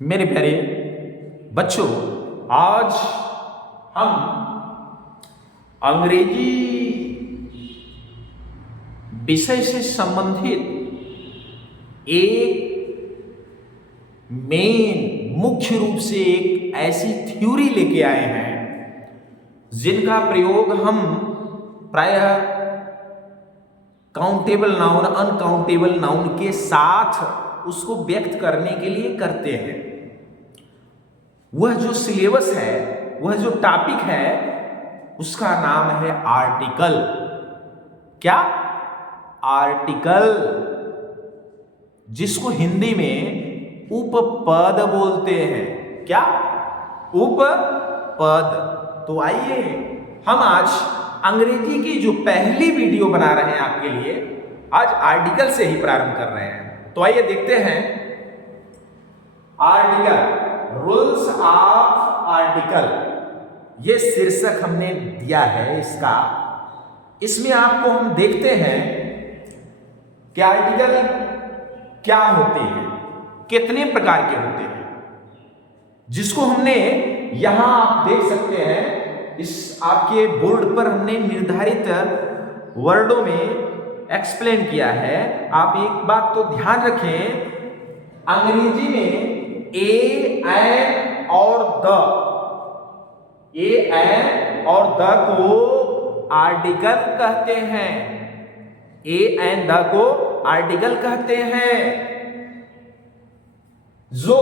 मेरे प्यारे बच्चों, आज हम अंग्रेजी विषय से संबंधित एक मुख्य रूप से एक ऐसी थ्योरी लेके आए हैं जिनका प्रयोग हम प्रायः काउंटेबल नाउन, अनकाउंटेबल नाउन के साथ उसको व्यक्त करने के लिए करते हैं। वह जो सिलेबस है, वह जो टॉपिक है, उसका नाम है आर्टिकल। क्या? आर्टिकल, जिसको हिंदी में उपपद बोलते हैं। क्या? उपपद। तो आइए हम आज अंग्रेजी की जो पहली वीडियो बना रहे हैं आपके लिए, आज आर्टिकल से ही प्रारंभ कर रहे हैं। तो आइए देखते हैं आर्टिकल, रूल्स ऑफ आर्टिकल। ये शीर्षक हमने दिया है इसका। इसमें आपको हम देखते हैं कि आर्टिकल क्या होते हैं, कितने प्रकार के होते हैं, जिसको हमने यहां आप देख सकते हैं इस आपके बोर्ड पर हमने निर्धारित वर्डों में एक्सप्लेन किया है। आप एक बात तो ध्यान रखें, अंग्रेजी में ए, एन और द, ए, एन और द को आर्टिकल कहते हैं। ए, एन, द को आर्टिकल कहते हैं, जो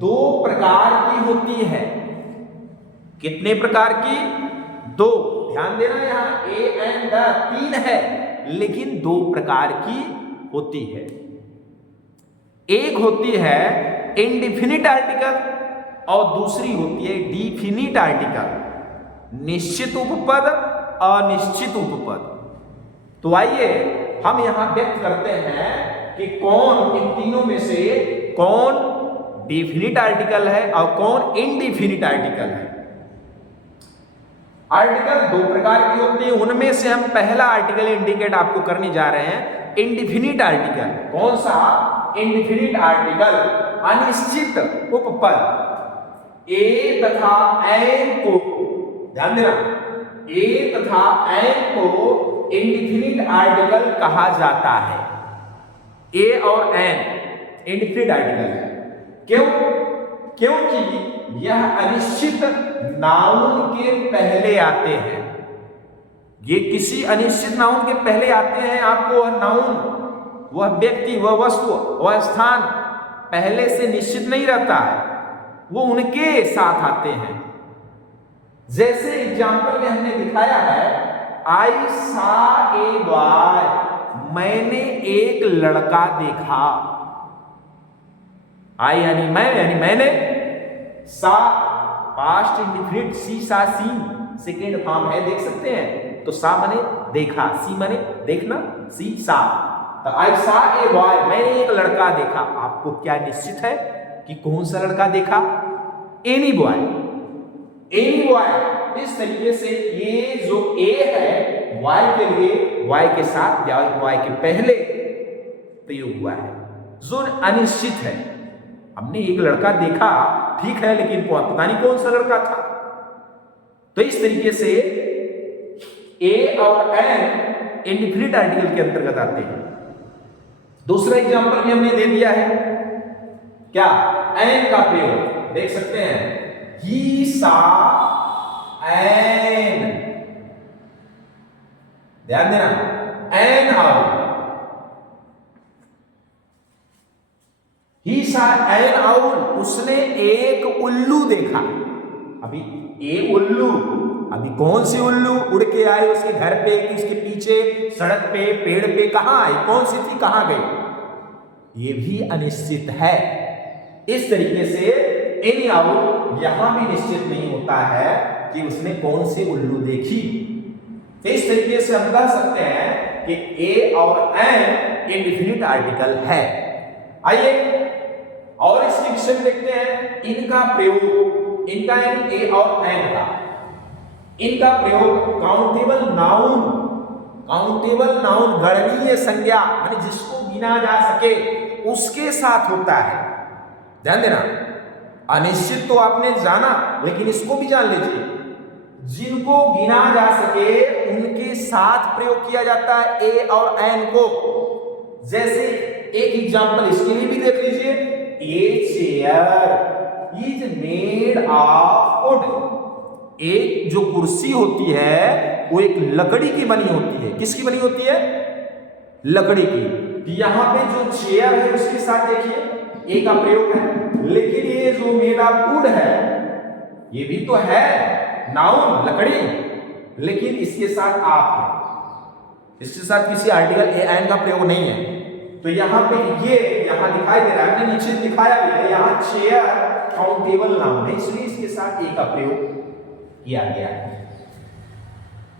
दो प्रकार की होती है। कितने प्रकार की? दो। ध्यान देना, यहां ए, एन, द तीन है, लेकिन दो प्रकार की होती है। एक होती है इंडिफिनिट आर्टिकल और दूसरी होती है डिफिनिट आर्टिकल। निश्चित उपपद, अनिश्चित उपपद। तो आइए हम यहां व्यक्त करते हैं कि कौन इन तीनों में से कौन डिफिनिट आर्टिकल है और कौन इनडिफिनिट आर्टिकल है। आर्टिकल दो प्रकार की होती है, उनमें से हम पहला आर्टिकल इंडिकेट आपको करने जा रहे हैं, इंडिफिनिट आर्टिकल। कौन सा? इंडिफिनिट आर्टिकल, अनिश्चित उपपद। ए तथा एन को, ध्यान देना, ए तथा एन को इंडिफिनिट आर्टिकल कहा जाता है। ए और एन इंडिफिनिट आर्टिकल है। क्यों? क्योंकि यह अनिश्चित नाउन के पहले आते हैं। ये किसी अनिश्चित नाउन के पहले आते हैं। आपको वह नाउन, वह व्यक्ति, वह वस्तु, वह स्थान पहले से निश्चित नहीं रहता है, वो उनके साथ आते हैं। जैसे एग्जाम्पल में हमने दिखाया है, आई सा ए बॉय, मैंने एक लड़का देखा। आई यानी मैं, यानी मैंने, सा पास्ट इंडिफिनिट, सी सा सी सेकेंड फॉर्म है, देख सकते हैं। तो सा माने देखा, सी माने देखना, सी सा। तो आई सा ए बॉय, मैंने एक लड़का देखा। आपको क्या निश्चित है कि कौन सा लड़का देखा? Any boy, any boy. इस तरीके से ये जो ए है वाई के लिए, वाई के साथ, वाई के पहले प्रयोग हुआ है, जो अनिश्चित है। हमने एक लड़का देखा, ठीक है, लेकिन पता नहीं कौन सा लड़का था। तो इस तरीके से ए और एन इंडिफिनिट आर्टिकल के अंतर्गत आते हैं। दूसरा एग्जांपल भी हमने दे दिया है। क्या? एन का प्रयोग देख सकते हैं, ही सा एन, ध्यान देना, एन आउल, ही सा एन आउल, उसने एक उल्लू देखा। अभी ए उल्लू, अभी कौन सी उल्लू उड़ के आए उसके घर पे, उसके पीछे, सड़क पे, पेड़ पे, कहां आई, कौन सी थी, कहां गई, ये भी अनिश्चित है। इस तरीके से एनी आउल यहां भी निश्चित नहीं होता है कि उसने कौन सी उल्लू देखी। तो इस तरीके से हम कह सकते हैं कि ए और एन इंडिफिनिट आर्टिकल है। आइए और इसके विषय में देखते हैं इनका प्रयोग, इनका यानी ए और एन का, इनका प्रयोग काउंटेबल नाउन, काउंटेबल नाउन गणनीय संज्ञा माने जिसको गिना जा सके उसके साथ होता है। ध्यान देना, अनिश्चित तो आपने जाना, लेकिन इसको भी जान लीजिए, जिनको गिना जा सके उनके साथ प्रयोग किया जाता है ए और एन को। जैसे एक एग्जांपल इसके लिए भी देख लीजिए, a chair is made of would. एक जो कुर्सी होती है वो एक लकड़ी की बनी होती है। किसकी बनी होती है? लकड़ी की। यहां पे जो चेयर है उसके साथ देखिए ए का प्रयोग है, लेकिन ये जो मेड ऑफ वुड है ये भी तो है नाउन लकड़ी, लेकिन इसके साथ आप है, इसके साथ किसी आर्टिकल ए एन का प्रयोग नहीं है। तो यहां पे ये यहां दिखाई दे रहा है, हमने नीचे दिखाया भी है, यहां चेयर काउंटेबल नाउन है, इसलिए इसके साथ ए का प्रयोग किया गया है।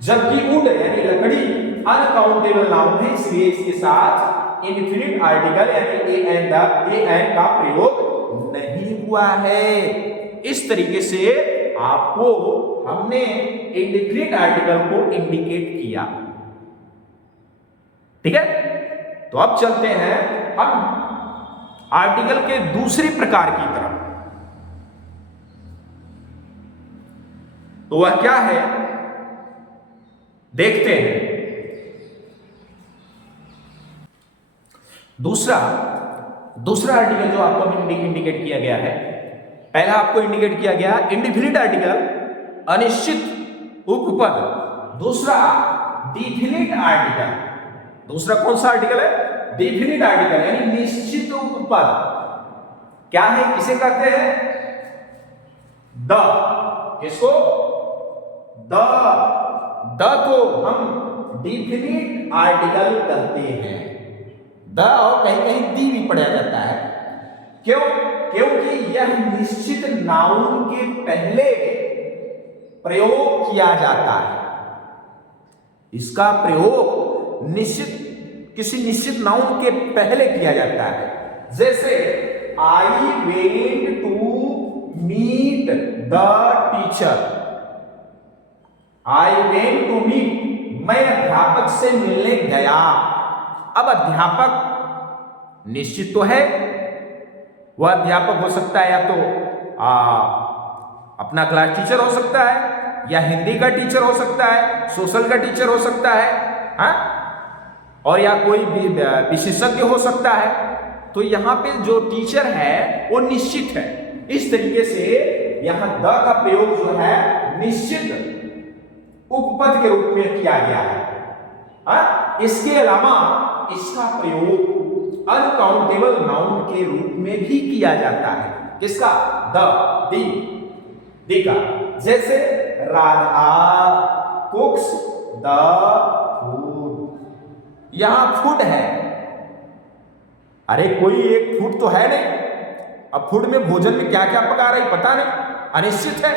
जबकि वुड यानी लकड़ी अनकाउंटेबल नाउन है, इसलिए इसके साथ इंडेफिनिट आर्टिकल यानी ए एन का प्रयोग नहीं हुआ है। इस तरीके से आपको हमने इंडेफिनिट आर्टिकल को इंडिकेट किया। ठीक है, तो अब चलते हैं हम आर्टिकल के दूसरे प्रकार की तरफ। तो वह क्या है देखते हैं। दूसरा आर्टिकल जो आपको इंडिकेट किया गया है, पहला आपको इंडिकेट किया गया इंडेफिनिट आर्टिकल अनिश्चित उपपद, दूसरा डिफिनिट आर्टिकल। दूसरा कौन सा आर्टिकल है? डिफिनिट आर्टिकल यानी निश्चित उपपद। क्या है, किसे कहते हैं? द। किसको? द को हम डिफिनिट आर्टिकल कहते हैं। द और कहीं कहीं दी भी पढ़ा जाता है। क्यों? क्योंकि यह निश्चित नाउन के पहले प्रयोग किया जाता है। इसका प्रयोग किसी निश्चित नाउन के पहले किया जाता है। जैसे I went to meet the teacher. I went to meet, मैं अध्यापक से मिलने गया। अब अध्यापक निश्चित तो है, वह अध्यापक हो सकता है या तो अपना क्लास टीचर हो सकता है, या हिंदी का टीचर हो सकता है, सोशल का टीचर हो सकता है, हाँ? और या कोई विशेषज्ञ हो सकता है। तो यहां पे जो टीचर है वो निश्चित है। इस तरीके से यहां द का प्रयोग जो है निश्चित उपपद के रूप में किया गया है। इसके अलावा इसका प्रयोग अनकाउंटेबल नाउन के रूप में भी किया जाता है। किसका? द, दी का। जैसे राधा कुक्स द फूड। यहां फूड है, अरे कोई एक फूड तो है नहीं। अब फूड में भोजन में क्या क्या पका रही पता नहीं, अनिश्चित है।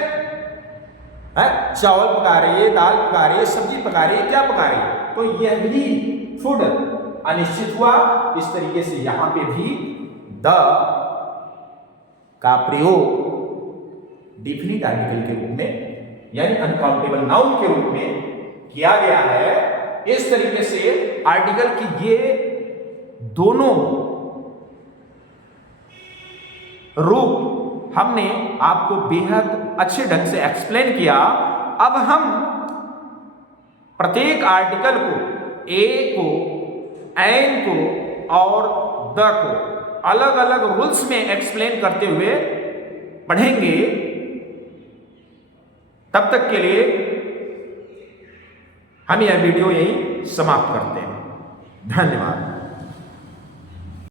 चावल पका रही है, दाल पका रही है, सब्जी पका रही है, क्या पका रही है, तो यह भी फूड अनिश्चित हुआ। इस तरीके से यहां पे भी द का प्रयोग डिफिनिट आर्टिकल के रूप में यानी अनकाउंटेबल नाउन के रूप में किया गया है। इस तरीके से आर्टिकल की ये दोनों रूप हमने आपको बेहद अच्छे ढंग से एक्सप्लेन किया। अब हम प्रत्येक आर्टिकल को, ए को, एन को और द को अलग अलग रूल्स में एक्सप्लेन करते हुए पढ़ेंगे। तब तक के लिए हम यह वीडियो यहीं समाप्त करते हैं। धन्यवाद।